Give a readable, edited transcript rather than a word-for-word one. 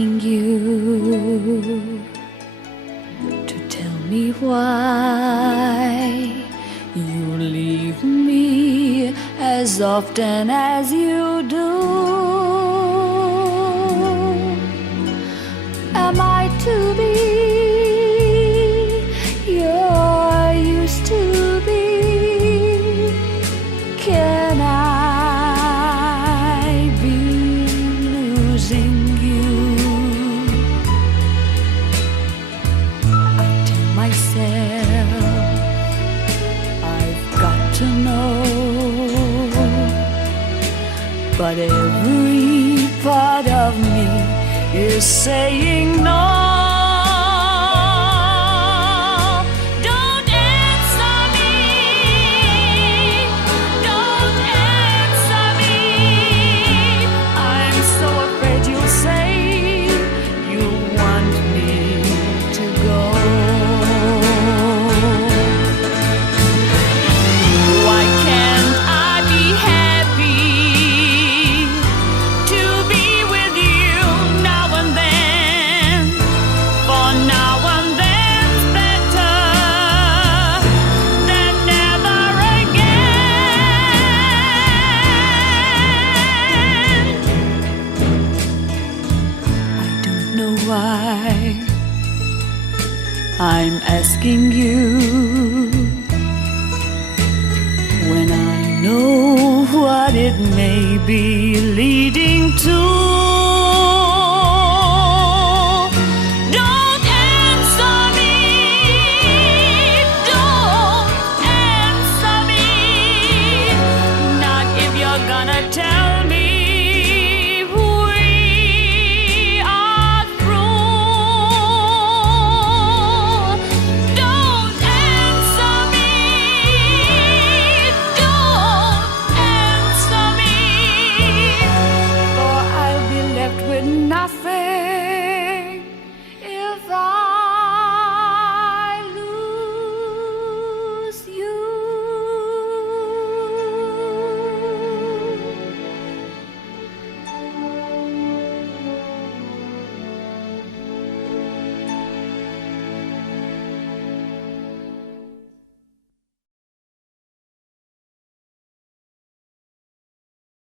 asking you to tell me why you leave me as often as you do. Am I to be your used to be? Can I be losing you? I tell myself I've got to know, but every part of me is saying no. Don't answer me. Don't answer me. I'm so afraid you'll say you want me to go. Why can't I be happy to be with you now and then? For now and then's better than never again. I don't know why I'm asking you when I know what it may be leading